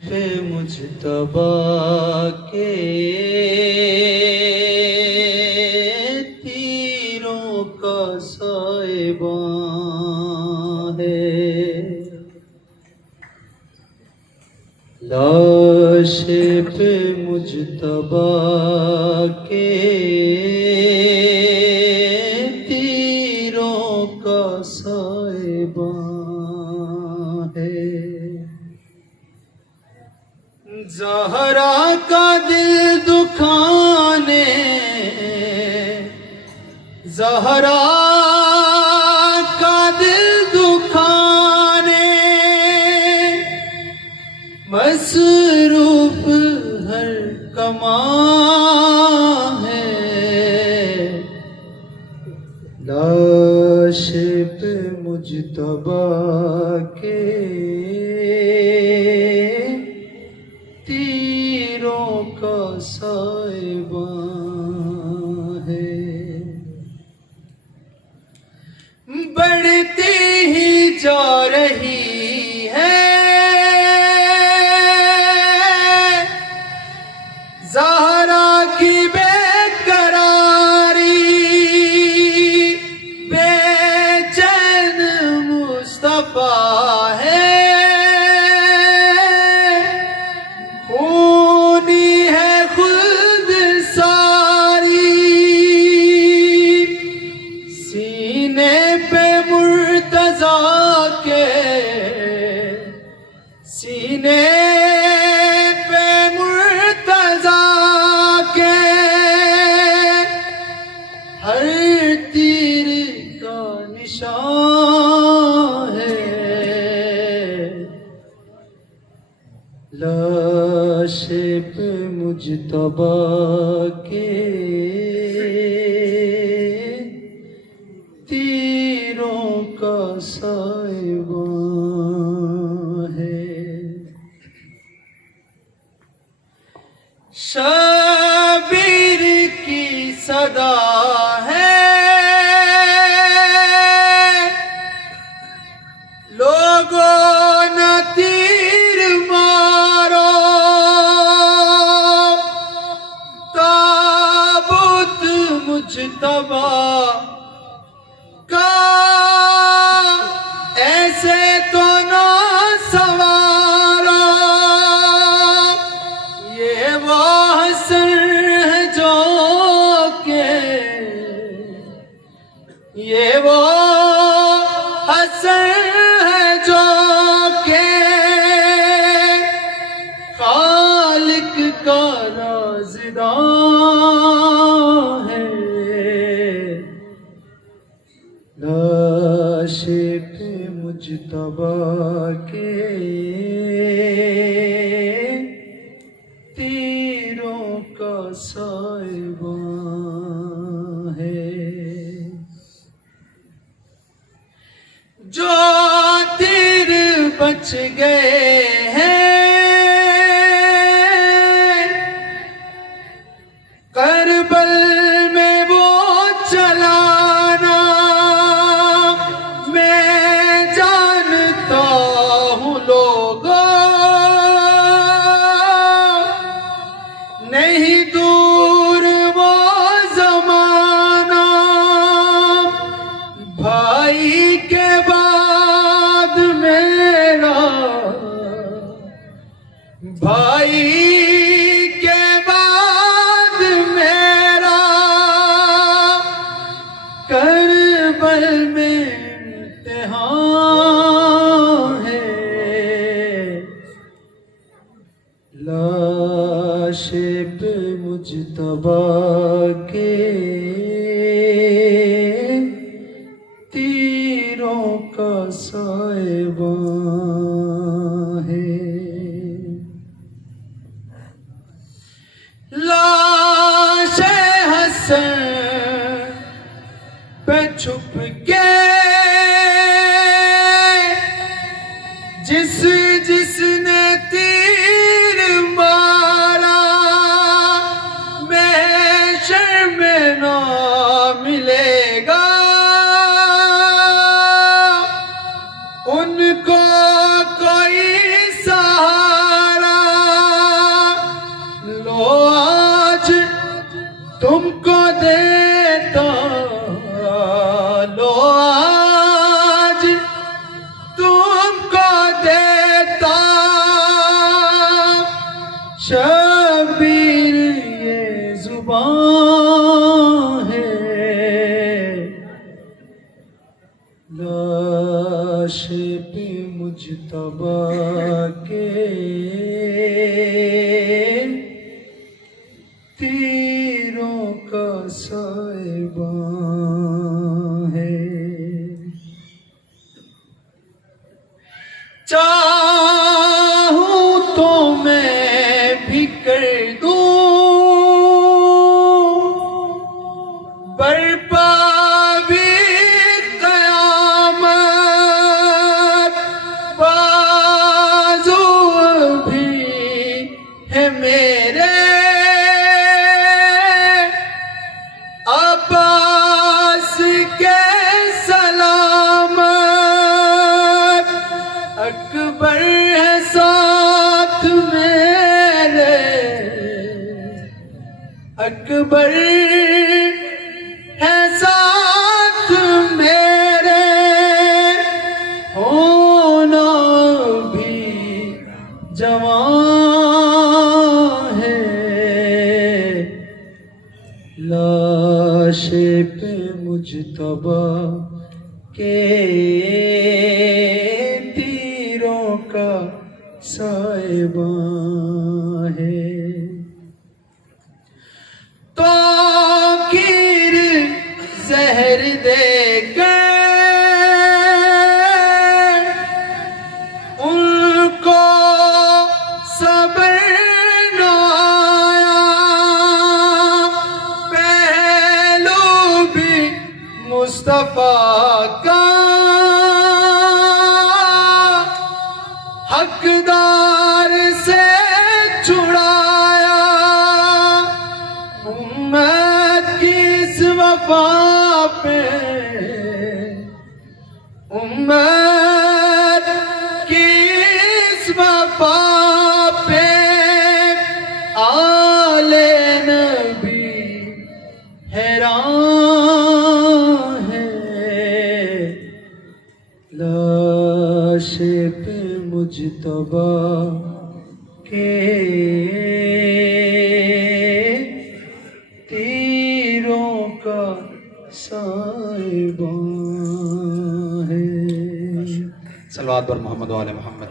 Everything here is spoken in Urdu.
پہ مجتبی کے تیروں کا سائبان ہے، لاش پہ مجتبی کے تیروں کا سائبان ہے، زہرا کا دل دکھانے، زہرا کا دل دکھانے مصروف ہر کماں ہے، لاش پہ مجتبی کے تیروں کا سائبان ہے، بڑھتی ہی جا رہی ہے زہرا کی بے قراری، بے چین مصطفیٰ ہے، سینے پہ مرتضیٰ کے ہر تیر کا نشان ہے، لاش پہ مجتبی کے تیروں کا سائبان ہے، شبیر کی صدا ہے، لوگوں نہ تیر مارو، تابوت مجتبی کا ایسے تو نہ سوارو، یہ وہ حسن ہے جو کہ، یہ وہ حسن ہے جو کہ خالق کا رازداں ہے، لاش پہ مجتبی کے تیروں کا سائبان ہے، جو تیر بچ گئے ہیں کربل میں وہ چلانا، میں جانتا ہوں لوگوں نہیں دور وہ زمانہ، بھائی کے بعد میرا، بھائی کے بعد میرا کربل میں امتحان ہے، لاش پہ مجتبی کے تیروں کا سائبان ہے، لاش حسن پہ چھپ کے جس جس نے تیر مارا، محشر میں نہ ملے گا ان کو کوئی سہارا، شبیر یہ زبان ہے، لاش پہ مجتبی کے تیروں کا سائبان ہے۔ چاہوں تو میں بھی کر دوں برپا بھی قیامت، بازو بھی ہے میرے عباس کے سلامت، اکبر ہے ساتھ میرے، اکبر ہے ساتھ میرے، ہونا بھی جوان ہے، لاش پہ مجتبی کے تیروں کا سائبان ہے۔ تو کیر زہر دے کر ان کو صبر نہ آیا، پہلو بھی مصطفیٰ کا حقدار سے چھڑایا، امت کی اس وفا پہ، امت کی اس وفا پہ آل نبی حیران ہے، لاش پہ مجتبی کے تیروں کا سائبان ہے۔ صلوات بر محمد و آل محمد۔